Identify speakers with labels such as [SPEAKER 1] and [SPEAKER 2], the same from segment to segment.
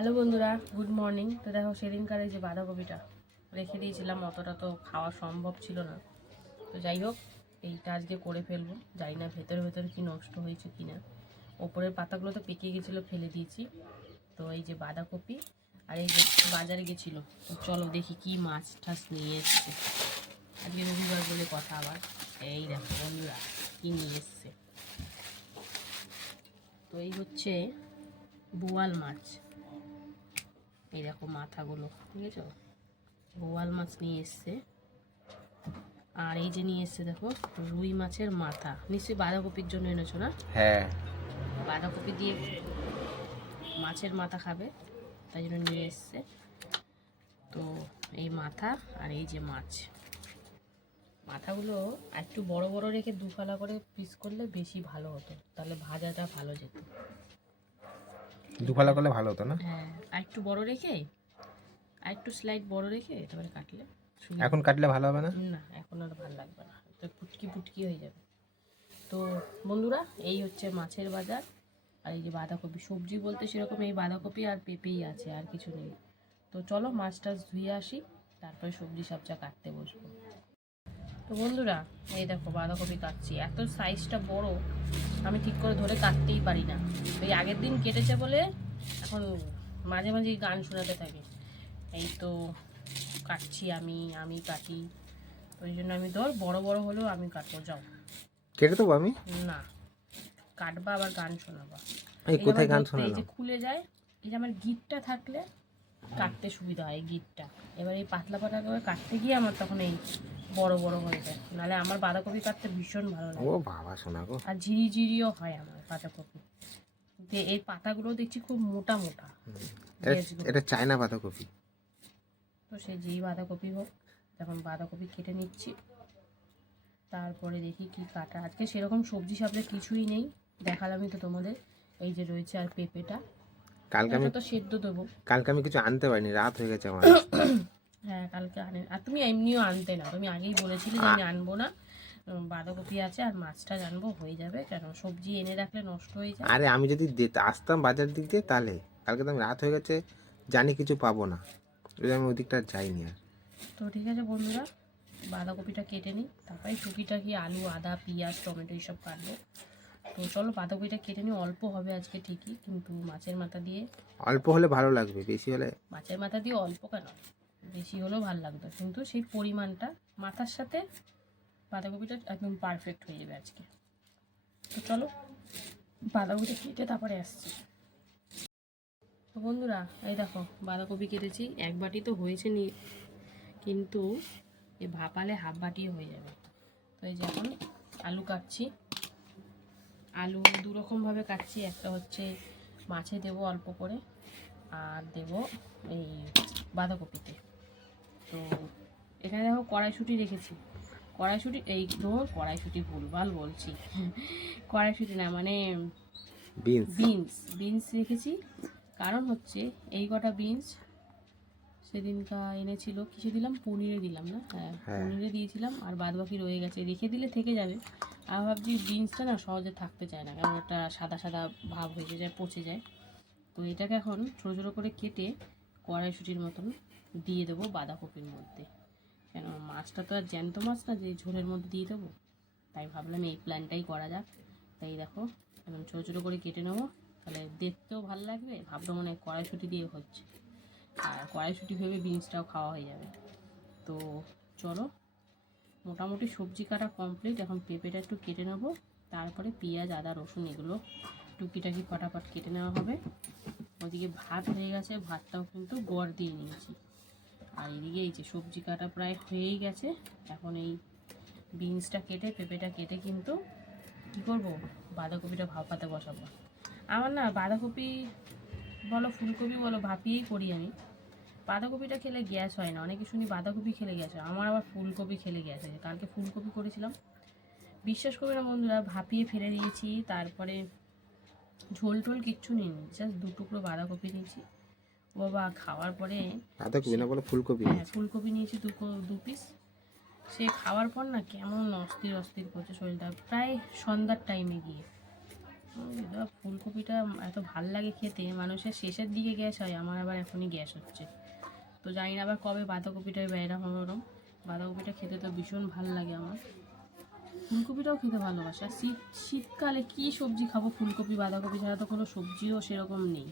[SPEAKER 1] Hello বন্ধুরা good morning তো দেখো, সেদিনকার এই যে বাঁধাকপিটা রেখে দিয়েছিলাম, অতটা তো খাওয়া সম্ভব ছিল না। তো যাই হোক, এইটা আজকে করে ফেলব। জানি না ভেতরে ভেতরে কি নষ্ট হয়েছে কি না ওপরের পাতাগুলো তো পেকে গেছিল, ফেলে দিয়েছি। তো এই যে বাঁধাকপি আর এই যে বাজারে গেছিল। চলো দেখি কি মাছ ঠাস নিয়ে এসছে। আজকে রবিবার বলে কথা আবার। এই দেখো বন্ধুরা, কী নিয়ে এসছে। তো এই হচ্ছে বোয়াল মাছ। এই দেখো মাথাগুলো ঠিক আছে বোয়াল মাছ নিয়ে এসছে। আর এই যে নিয়ে এসছে দেখো রুই মাছের মাথা। নিশ্চয়ই বাঁধাকপির জন্য এনেছো না?
[SPEAKER 2] হ্যাঁ।
[SPEAKER 1] বাঁধাকপি দিয়ে মাছের মাথা খাবে তাই জন্য নিয়ে এসছে। তো এই মাথা আর এই যে মাছ। মাথাগুলো একটু বড় বড় রেখে দুফালা করে পিস করলে বেশি ভালো হতো তাহলে ভাজাটা ভালো যেত।
[SPEAKER 2] দুফালা করলে ভালো হতো না?
[SPEAKER 1] হ্যাঁ আর একটু বড় রেখে আর একটু স্লাইড বড় রেখে তারপরে কাটলে
[SPEAKER 2] এখন কাটলে ভালো হবে না?
[SPEAKER 1] না এখন আর ভালো লাগবে না। তো পুটকি পুটকি হয়ে যাবে। তো বন্ধুরা এই হচ্ছে মাছের বাজার। আর এই যে বাঁধাকপি সবজি বলতে সেরকম এই বাঁধাকপি আর পেঁপেই আছে আর কিছু নেই। তো চলো মাছ টাছ ধুয়ে আসি তারপরে সবজি সবজা কাটতে বসবো। তো বন্ধুরা এই দেখো বাঁধাকপি কাটছি। এত সাইজটা বড় আমি ঠিক করে ধরে কাটতেই পারি না। ওই আগের দিন কেটেছে বলে এখন মাঝে মাঝে গান শোনাতে থাকে। এই তো কাটছি আমি আমি কাটি। ওই জন্য আমি ধর বড় বড় হলেও আমি কাটবো যাও।
[SPEAKER 2] কেটে দেবো আমি?
[SPEAKER 1] না কাটবা আবার গান শোনাবা।
[SPEAKER 2] এই কোথায় গান
[SPEAKER 1] ধরতে এই যে খুলে যায় এই যে আমার গিটটা থাকলে কাটতে সুবিধা হয় গিটটা। এবার এই পাতলা পাতলা করে কাটতে গিয়ে আমার তখন এই বড় বড় হয়ে যায়। নাহলে আমার বাঁধাকপি কাটতে ভীষণ ভালো লাগে।
[SPEAKER 2] ও বাবা শোনা গো।
[SPEAKER 1] আর ঝিরি ঝিরিও হয় আমার বাঁধাকপি। যে এই পাতাগুলো দেখছি খুব মোটা মোটা।
[SPEAKER 2] এটা- চায়না বাঁধাকপি।
[SPEAKER 1] তো সে যেই বাঁধাকপি হোক তখন বাঁধাকপি কেটে নিচ্ছি তারপরে দেখি কি কাটা। আজকে সেরকম সবজি সবজি কিছুই নেই দেখালামই তো তোমাদের। এই যে রয়েছে আর পেঁপেটা।
[SPEAKER 2] কালকে আমি
[SPEAKER 1] তো সেদ্ধ দেবো।
[SPEAKER 2] কালকে আমি কিছু আনতে পারিনি রাত হয়ে গেছে আমার।
[SPEAKER 1] হ্যাঁ কালকে আনেন আর তুমি এমনিও আনতে না তুমি আগেই বলেছিলে যে আমি আনব না। বাঁধাকপি আছে আর মাছটা জানব হয়ে যাবে কেন? সবজি এনে রাখলে নষ্ট হয়ে যায়।
[SPEAKER 2] আরে আমি যদি আসতাম বাজার দিক দিয়ে তাহলে? কালকে তো আমি রাত হয়ে গেছে জানি কিছু পাবো না। ওই আমি ওই দিকটা যাইনি আর।
[SPEAKER 1] তো ঠিক আছে বন্ধুরা বাঁধাকপিটা কেটে নিই। তারপরে টুকিটাকি আলু আদা পেঁয়াজ টমেটো এইসব কাটবো। তো চলো বাঁধাকপিটা কেটে নিই অল্প হবে আজকে ঠিকই কিন্তু মাছের মাথা দিয়ে
[SPEAKER 2] অল্প হলে ভালো লাগবে বেশি হলে
[SPEAKER 1] মাছের মাথা দিয়ে অল্প কেন? বেশি হলেও ভালো লাগতো। কিন্তু সেই পরিমাণটা মাথার সাথে বাঁধাকপিটা একদম পারফেক্ট হয়ে যাবে আজকে। তো চলো, বাঁধাকপিটা কেটে তারপরে আসছি। তো বন্ধুরা, এই দেখো, বাঁধাকপি কেটেছি। এক বাটি তো হয়েছে নি, কিন্তু এ ভাপালে হাফ বাটিও হয়ে যাবে। তো এই যে এখন আলু কাটছি। আলু দু রকমভাবে কাটছি। একটা হচ্ছে মাছে দেবো অল্প করে, আর দেব এই বাঁধাকপিতে। তো এখানে দেখো কড়াইশুঁটি রেখেছি। কড়াইশুঁটি এই তো কড়াইশুঁটি ভুলভাল বলছি। কড়াইশুঁটি না মানে
[SPEAKER 2] বিনস।
[SPEAKER 1] বিনস বিনস রেখেছি। কারণ হচ্ছে এই কটা বিনস সেদিনকা এনেছিল কিসে দিলাম? পনিরে দিলাম না? হ্যাঁ
[SPEAKER 2] হ্যাঁ।
[SPEAKER 1] পনিরে দিয়েছিলাম আর বাদ বাকি রয়ে গেছে। রেখে দিলে থেকে যাবে। আর ভাবছি বিনসটা না সহজে থাকতে চায় না কারণ একটা সাদা সাদা ভাব হয়ে যায় পচে যায়। তো এটাকে এখন ছোটো ছোটো করে কেটে কড়াইশুটির মতন দিয়ে দেবো বাঁধাকপির মধ্যে। কেন মাছটা তো আর জ্যান্ত মাছ না, যে ঝোলের মধ্যে দিয়ে দেবো। তাই ভাবলাম এই প্ল্যানটাই করা যাক। তাই দেখো এখন ছোটো ছোটো করে কেটে নেব। তাহলে দেখতেও ভালো লাগবে ভাবলো মনে হয় কড়াইশুটি দিয়ে হচ্ছে। আর কড়াইশুটি ভেবে বিনসটাও খাওয়া হয়ে যাবে। তো চলো, মোটামুটি সবজি কাটা কমপ্লিট এখন পেঁপেটা একটু কেটে নেব। তারপরে পেঁয়াজ, আদা, রসুন এগুলো টুকিটাকি ফটাফট কেটে নেওয়া হবে। ওদিকে ভাত হয়ে গেছে, ভাতটাও কিন্তু গড় দিয়ে নিয়েছি। আর এদিকে এই যে সবজি কাটা প্রায় হয়েই গেছে। এখন এই বিনসটা কেটে, পেঁপেটা কেটে কিন্তু কী করব? বাঁধাকপিটা ভাপাতে বসাবো। আমার না বাঁধাকপি বলো, ফুলকপি বলো, ভাপিয়েই করি আমি। বাঁধাকপিটা খেলে গ্যাস হয় না। অনেকে শুনি বাঁধাকপি খেলে গ্যাস হয় আমার আবার ফুলকপি খেলে গ্যাস হয়েছে কালকে ফুলকপি করেছিলাম। বিশ্বাস করবে না বন্ধুরা, ভাপিয়ে ফেলে দিয়েছি। তারপরে ঝোল টোল কিচ্ছু নিইনি। জাস্ট দু টুকরো বাঁধাকপি নিয়েছি। বাবা খাওয়ার পরে
[SPEAKER 2] বাঁধাকপি না বলে ফুলকপি
[SPEAKER 1] হ্যাঁ ফুলকপি নিয়েছি দু দু পিস সে খাওয়ার পর না কেমন অস্থির অস্থির করছে শরীরটা। প্রায় সন্ধ্যার টাইমে গিয়ে। ফুলকপিটা এত ভালো লাগে খেতে মানুষের শেষের দিকে গ্যাস হয় আমার আবার এখনই গ্যাস হচ্ছে। তো জানি না আবার কবে বাঁধাকপিটা বাইরে হবে ওরম। বাঁধাকপিটা খেতে তো ভীষণ ভালো লাগে আমার। ফুলকপিটাও খেতে ভালোবাসি। আর শীত শীতকালে কী সবজি খাব? ফুলকপি বাঁধাকপি ছাড়া তো কোনো সবজিও সেরকম নেই।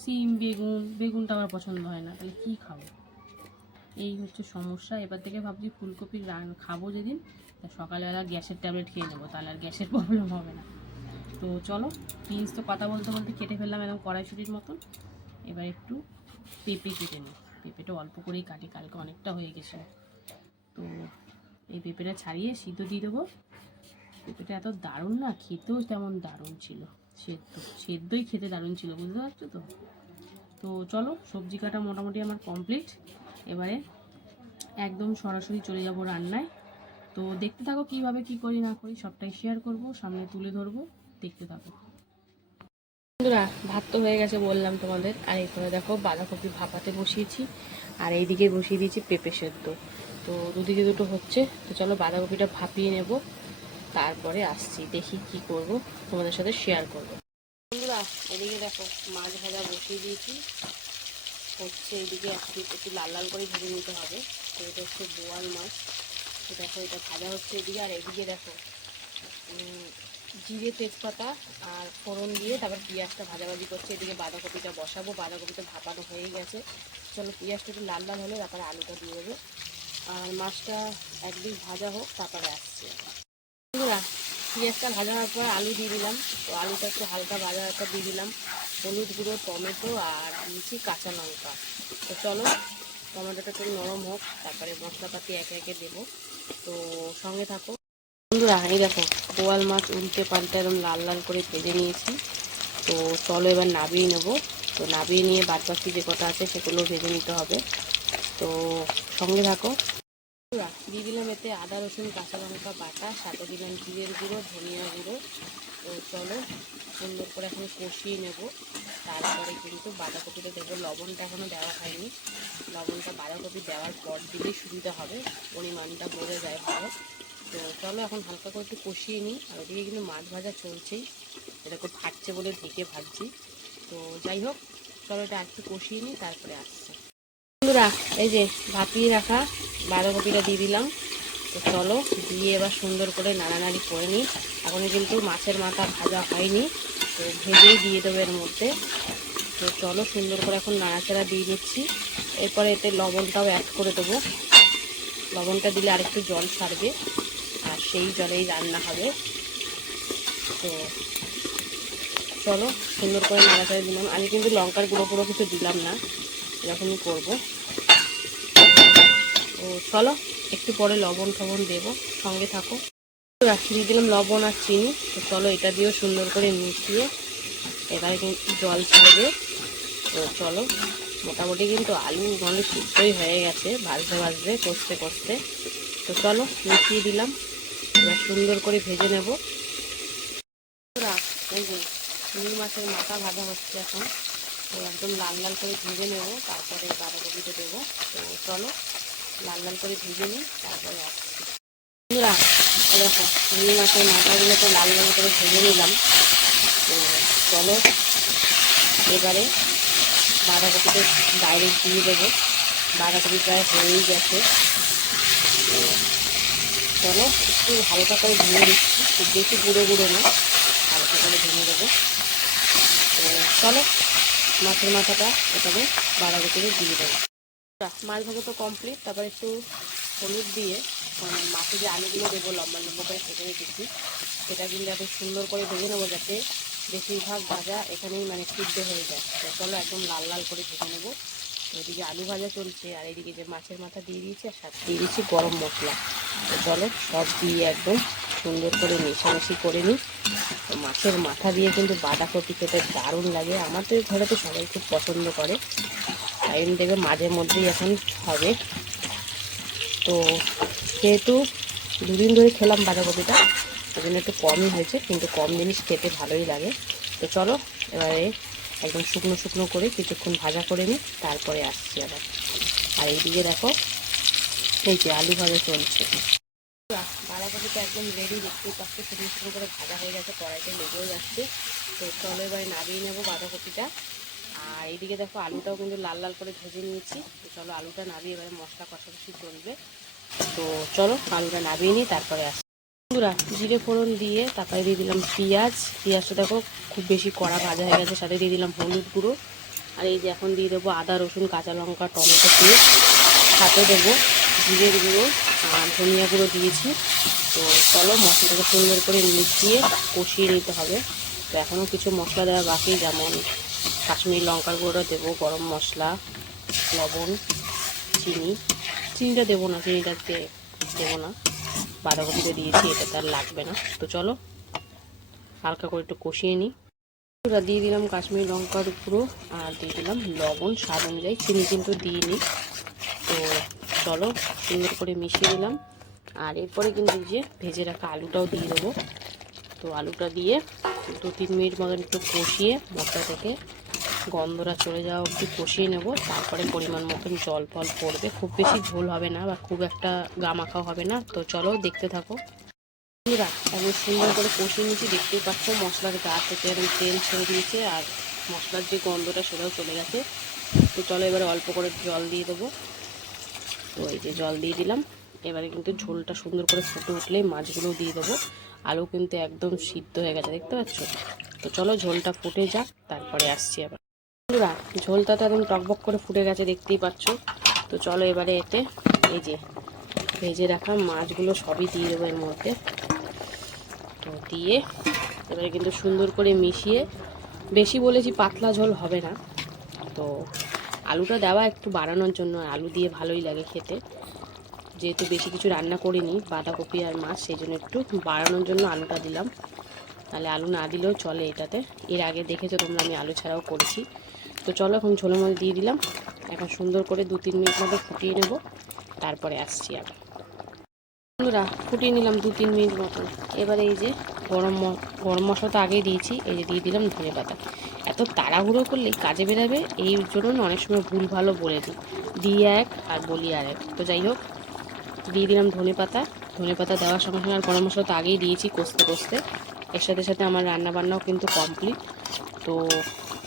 [SPEAKER 1] সিম, বেগুন, বেগুনটা আমার পছন্দ হয় না, তাহলে কী খাব? এই হচ্ছে সমস্যা। এবার থেকে ভাবছি ফুলকপি খাব যেদিন, তা সকালবেলা গ্যাসের ট্যাবলেট খেয়ে নেব, তাহলে আর গ্যাসের প্রবলেম হবে না। তো চলো বিনস তো কথা বলতে বলতে কেটে ফেললাম এরকম কড়াইশুটির মতন। এবার একটু পেঁপে কেটে নিই। পেঁপেটা অল্প করেই কাটি, কালকে অনেকটা হয়ে গেছে। তো এই পেঁপেটা ছাড়িয়ে সিদ্ধ দিয়ে দেবো। পেঁপেটা এত দারুণ না, খেতেও তেমন দারুণ ছিল। সেদ্ধ, সেদ্ধই খেতে দারুণ ছিল, বুঝতে পারছ তো? তো চলো, সবজি কাটা মোটামুটি আমার কমপ্লিট এবারে একদম সরাসরি চলে যাব রান্নায়। তো দেখতে থাকো কীভাবে কি করি না করি, সবটাই শেয়ার করব, সামনে তুলে ধরবো, দেখতে থাকো। বন্ধুরা, ভাত তো হয়ে গেছে বললাম তোমাদের। আর এখানে দেখো বাঁধাকপি ভাপাতে বসিয়েছি, আর এইদিকে বসিয়ে দিয়েছি পেঁপে সেদ্ধ। তো দুদিকে দুটো হচ্ছে, তো চলো বাঁধাকপিটা ভাপিয়ে নেব। তারপরে আসছি, দেখি কি করব, তোমাদের সাথে শেয়ার করব। বন্ধুরা, এদিকে দেখো, মাছ ভাজা বসিয়ে দিয়েছি। হচ্ছে এদিকে একটু একটু লাল লাল করে ভেজে নিতে হবে। তো এটা হচ্ছে বোয়াল মাছ। তো দেখো, এটা ভাজা হচ্ছে এদিকে। আর এদিকে দেখো জিরে তেজপাতা আর ফোড়ন দিয়ে তারপর পেঁয়াজটা ভাজাভাজি করছে। এদিকে বাঁধাকপিটা বসাবো। বাঁধাকপিটা ভাপানো হয়ে গেছে। চলো, পেঁয়াজটা একটু লাল লাল হলে তারপরে আলুটা দিয়ে দেবো। আর মাছটা একদিন ভাজা হোক, তারপরে আসছে পেঁয়াজটা ভাজা হওয়ার পর আলু দিয়ে দিলাম। তো আলুটা একটু হালকা ভাজা একটা দিয়ে দিলাম। হলুদ গুঁড়ো, টমেটো আর দিয়েছি কাঁচা লঙ্কা। তো চলো, টমেটোটা একটু নরম হোক, তারপরে মশলাপাতি একে একে দেবো। তো সঙ্গে থাকো। বন্ধুরা, এই দেখো বোয়াল মাছ উল্টে পাল্টে একদম লাল লাল করে ভেজে নিয়েছি। তো চলো এবার নাবিয়ে নেব। তো নাবিয়ে নিয়ে বাদ বাকি যে কটা আছে, সেগুলো ভেজে নিতে হবে। তো সঙ্গে থাকো। দিয়ে দিলাম এতে আদা, রসুন, কাঁচা লঙ্কা বাটা সাথে দিলাম জিরের গুঁড়ো, ধনিয়া গুঁড়ো। তো চলো, সুন্দর করে এখন কষিয়ে নেব। তারপরে কিন্তু বাঁধাকপিটা দেবো লবণটা এখনও দেওয়া হয়নি। লবণটা বাঁধাকপি দেওয়ার পর দিলেই সুবিধা হবে। পরিমাণটা বোঝা যায় ভালো। তো চলো এখন হালকা করে একটু কষিয়ে নিই। আর ওদিকে কিন্তু মাছ ভাজা চলছেই। এটা খুব ফাটছে বলে ঢেকে ভাজছি। তো যাই হোক, চলো এটা একটু কষিয়ে নিই, তারপরে আসছে। বন্ধুরা, এই যে ভাপিয়ে রাখা বাঁধাকপিটা দিয়ে দিলাম। তো চলো, দিয়ে এবার সুন্দর করে নাড়ানাড়ি করে নিই। এখনও কিন্তু মাছের মাথা ভাজা হয়নি, তো ভেজেই দিয়ে দেবো এর মধ্যে। তো চলো, সুন্দর করে এখন নাড়াচাড়া দিয়ে দিচ্ছি এরপরে এতে লবণটাও অ্যাড করে দেবো। লবণটা দিলে আরেকটু জল ছাড়বে, আর সেই জলেই রান্না হবে। তো চলো, সুন্দর করে নাড়াচাড়া দিলাম। আমি কিন্তু লঙ্কার গুঁড়ো পুরো কিছু দিলাম না, এরকমই করব। চলো, একটু পরে লবণ টবণ দেবো, সঙ্গে থাকো। দিয়ে দিলাম লবণ আর চিনি, তো চলো এটা দিয়েও সুন্দর করে মিশিয়ে এবারে কিন্তু জল ছাড়বে। তো চলো, মোটামুটি কিন্তু আলু মানে সুস্থই হয়ে গেছে, ভাজতে ভাজতে, কষতে কষতে। তো চলো, মিশিয়ে দিলাম, এবার সুন্দর করে ভেজে নেব। এই যে রুই মাছের মাথা ভাজা হচ্ছে এখন একদম লাল লাল করে ভেজে নেব, তারপরে বাঁধাকপিটা দেবো। তো চলো লাল লাল করে ভেজে নিই, তারপরে আসছি বন্ধুরা দেখো রুই মাছের মাথাগুলো তো লাল লাল করে ভেজে নিলাম। তো চলো, এবারে বাঁধাকপিতে ডাইরেক্ট দিয়ে দেবো। বাঁধাকপি প্রায় হয়েই গেছে। চলো, একটু হালকা করে ভেঙে দিচ্ছি খুব বেশি গুঁড়ো গুঁড়ো না, হালকা করে ভেঙে দেবো তো চলো, মাছের মাথাটা এখানে বাঁধাকপিতে দিয়ে দেবো। মাছ ভাজা তো কমপ্লিট তারপর একটু হলুদ দিয়ে মানে মাছে যে আলুগুলো দেবো, লম্বা লম্বা করে কেটে রেখেছি, সেটা কিন্তু এত সুন্দর করে ভেজে নেব যাতে বেশিরভাগ ভাজা এখানেই মানে সিদ্ধ হয়ে যায়। চলো একদম লাল লাল করে ভেজে নেব। এদিকে আলু ভাজা চলছে, আর এদিকে যে মাছের মাথা দিয়ে দিয়েছি, আর সাথে দিয়ে দিয়েছি গরম মশলা। চলো সব দিয়ে একদম সুন্দর করে মেশামেশি করে নিই। মাছের মাথা দিয়ে কিন্তু বাঁধাকপি খেতে দারুণ লাগে। আমার তো ঘরে তো সবাই খুব পছন্দ করে। টাইম দেবে মাঝে মধ্যেই এখন হবে। তো যেহেতু দুদিন ধরে খেলাম বাঁধাকপিটা, ওই জন্য একটু কমই হয়েছে, কিন্তু কম জিনিস খেতে ভালোই লাগে। তো চলো, এবারে একদম শুকনো শুকনো করে কিছুক্ষণ ভাজা করে নিই, তারপরে আসছি আবার। আর এইদিকে দেখো, এই যে আলু ভাজা চলছে। বাঁধাকপিটা একদম রেডি দেখতে পাচ্ছি, শুকনো শুকনো করে ভাজা হয়ে গেছে, কড়াইতে লেগেও যাচ্ছে। তো চলো এবারে নামিয়ে নেব বাঁধাকপিটা। আর এইদিকে দেখো আলুটাও কিন্তু লাল লাল করে ভেজে নিয়েছি। তো চলো আলুটা নামিয়ে এবারে মশলা কষাকষি চলবে তো চলো আলুটা নামিয়ে নিই, তারপরে আসি। বন্ধুরা, জিরে ফোড়ন দিয়ে তারপরে দিয়ে দিলাম পেঁয়াজ। পেঁয়াজটা দেখো খুব বেশি কড়া ভাজা হয়ে গেছে, সাথে দিয়ে দিলাম হলুদ গুঁড়ো। আর এই যে এখন দিয়ে দেবো আদা, রসুন, কাঁচা লঙ্কা, টমেটো পেস্ট। সাথে দেবো জিরের গুঁড়ো আর ধনিয়া গুঁড়ো দিয়েছি। তো চলো মশলাটাকে সুন্দর করে মিশিয়ে কষিয়ে নিতে হবে। তো এখনও কিছু মশলা দেওয়া বাকি, যেমন কাশ্মীর লঙ্কার গুঁড়ো দেবো, গরম মশলা, লবণ, চিনি। চিনিটা দেবো না চিনিটাতে দেবো না। বাঁধাকপিটা দিয়েছি, এটা তার লাগবে না। তো চলো, হালকা করে একটু কষিয়ে নিই। এবার দিয়ে দিলাম কাশ্মীর লঙ্কার গুঁড়ো আর দিয়ে দিলাম লবণ, স্বাদ অনুযায়ী। চিনি কিন্তু দিইনি। তো চলো, সুন্দর করে মিশিয়ে দিলাম। আর এরপরে কিন্তু যে ভেজে রাখা আলুটাও দিয়ে দেবো। তো আলুটা দিয়ে দু তিন মিনিট মতন একটু কষিয়ে মশলা থেকে গন্ধটা চলে যাওয়া অবধি কষিয়ে নেব। তারপরে পরিমাণ মতন জল ফল পড়বে। খুব বেশি ঝোল হবে না বা খুব একটা গামাখা হবে না। তো চলো দেখতে থাকো। বন্ধুরা সুন্দর করে কষিয়ে নিয়েছি। দেখতেই পাচ্ছ মশলার গা থেকে একদম তেল ছেড়ে দিয়েছে আর মশলার যে গন্ধটা সেটাও চলে গেছে। তো চলো এবারে অল্প করে জল দিয়ে দেবো। তো এই যে জল দিয়ে দিলাম। এবারে কিন্তু ঝোলটা সুন্দর করে ফুটে উঠলেই মাছগুলো দিয়ে দেবো। আলু কিন্তু একদম সিদ্ধ হয়ে গেছে, দেখতে পাচ্ছ? তো চলো ঝোলটা ফুটে যাক, তারপরে আসছি আবার। বন্ধুরা, ঝোলটা তো একদম টকবক করে ফুটে গেছে, দেখতেই পাচ্ছ। তো চলো এবারে এতে এই যে ভেজে রাখা মাছগুলো সবই দিয়ে দেবো এর মধ্যে। তো দিয়ে এবারে কিন্তু সুন্দর করে মিশিয়ে, বেশি বলেছি পাতলা ঝোল হবে না। তো আলুটা দেওয়া একটু বাড়ানোর জন্য, আলু দিয়ে ভালোই লাগে খেতে। যেহেতু বেশি কিছু রান্না করিনি, বাঁধাকপি আর মাছ, সেই জন্য একটু বাড়ানোর জন্য আলুটা দিলাম। তাহলে আলু না দিলেও চলে এটাতে। এর আগে দেখেছ তোমরা, আমি আলু ছাড়াও করেছি। তো চলো এখন ঝোলের মধ্যে দিয়ে দিলাম। এখন সুন্দর করে দু তিন মিনিট মতো ফুটিয়ে নেব। তারপরে আসছি আবার। বন্ধুরা, ফুটিয়ে নিলাম দু তিন মিনিট মতন। এবারে এই যে গরম গরম মশলা তো আগেই দিয়েছি, এই যে দিয়ে দিলাম ধনে পাতা। এত তাড়াহুড়ো করলে কাজে বেরাবে, এই জন্য অনেক সময় ভুল ভালো বলে দিই। দিই এক আর বলি আর এক। তো যাই হোক, দিয়ে দিলাম ধনে পাতা। ধনে পাতা দেওয়ার সঙ্গে সঙ্গে আর গরম মশলা তো আগেই দিয়েছি কষতে কষতে। এর সাথে সাথে আমার রান্না বান্নাও কিন্তু কমপ্লিট তো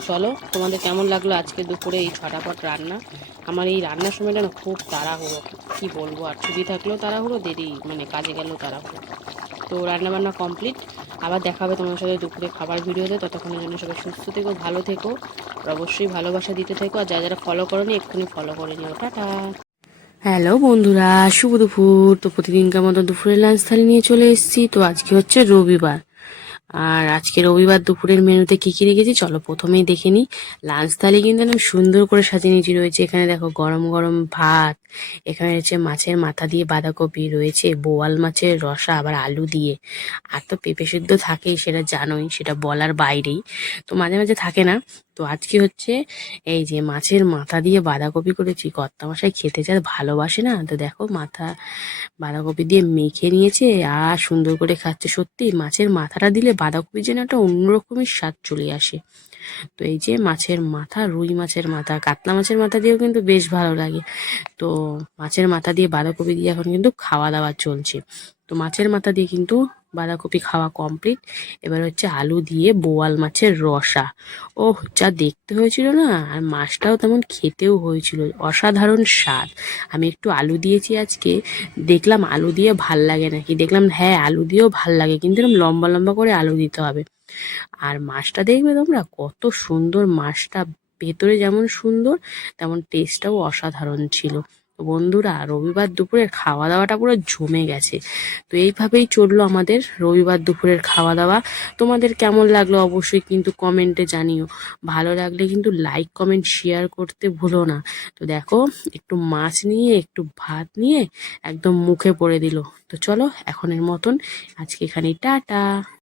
[SPEAKER 1] চলো, তোমাদের কেমন লাগল আজকে দুপুরে এই ছটাপট রান্না? আমার এই রান্নার সময়টা না খুব তাড়াহুড়ো, কি বলব? আর ছুটি থাকলেও তাড়াহুড়ো, দেরি মানে কাজে গেলেও তাড়াহুড়ো। তো রান্না বান্না কমপ্লিট আবার দেখা হবে তোমার সাথে দুপুরে খাবার ভিডিওতে। ততক্ষণের জন্য সবাই সুস্থ থেকো, ভালো থেকো, আর অবশ্যই ভালোবাসা দিতে থেকো। আর যারা যারা ফলো করো নি এক্ষুনি ফলো করে নিও। টাটা। হ্যালো বন্ধুরা, শুভ দুপুর। তো প্রতিদিনকার মতো দুপুরের লাঞ্চ থালি নিয়ে চলে এসেছি। তো আজকে হচ্ছে রবিবার। আর আজকে রবিবার দুপুরের মেনুতে কি কি রেখেছি? চলো প্রথমেই দেখে নিই। লাঞ্চ থালি কিন্তু একদম সুন্দর করে সাজিয়ে নিয়েছি। রয়েছে এখানে দেখো গরম গরম ভাত, এখানে রয়েছে মাছের মাথা দিয়ে বাঁধাকপি, রয়েছে বোয়াল মাছের রসা, আবার আলু দিয়ে। আর তো পেঁপে সেদ্ধ থাকেই, সেটা জানোই, সেটা বলার বাইরেই। তো মাঝে মাঝে থাকে না। তো আজকে হচ্ছে এই যে মাছের মাথা দিয়ে বাঁধাকপি করেছি কর্তা মশাই খেতে যা ভালোবাসে না। তো দেখো মাথা, বাঁধাকপি দিয়ে মেখে নিয়েছে আর সুন্দর করে খাচ্ছে। সত্যি মাছের মাথাটা দিলে বাঁধাকপি যেন একটা অন্যরকমের স্বাদ চলে আসে। তো এই যে মাছের মাথা, রুই মাছের মাথা, কাতলা মাছের মাথা দিয়েও কিন্তু বেশ ভালো লাগে। তো মাছের মাথা দিয়ে বাঁধাকপি দিয়ে এখন কিন্তু খাওয়া দাওয়া চলছে। তো মাছের মাথা দিয়ে কিন্তু বাঁধাকপি খাওয়া কমপ্লিট এবার হচ্ছে আলু দিয়ে বোয়াল মাছের রসা। ও যা দেখতে হয়েছিল না? আর মাছটাও তেমন খেতেও হয়েছিল। অসাধারণ স্বাদ। আমি একটু আলু দিয়েছি আজকে। দেখলাম আলু দিয়ে ভালো লাগে নাকি? দেখলাম হ্যাঁ আলু দিয়েও ভালো লাগে। কিন্তু এরকম লম্বা লম্বা করে আলু দিতে হবে। আর মাছটা দেখবে তোমরা? কত সুন্দর মাছটা। ভেতরে যেমন সুন্দর, তেমন টেস্টটাও অসাধারণ ছিল। বন্ধুরা, রবিবার দুপুরের খাওয়া দাওয়াটা পুরো জমে গেছে। তো এইভাবেই চলল আমাদের রবিবার দুপুরের খাওয়া দাওয়া তোমাদের কেমন লাগল অবশ্যই কিন্তু কমেন্টে জানিও। ভালো লাগলে কিন্তু লাইক কমেন্ট শেয়ার করতে ভুলো না। তো দেখো, একটু মাছ নিয়ে, একটু ভাত নিয়ে একদম মুখে পড়ে দিল। তো চলো, এখনের মতন আজকে এখানে টাটা।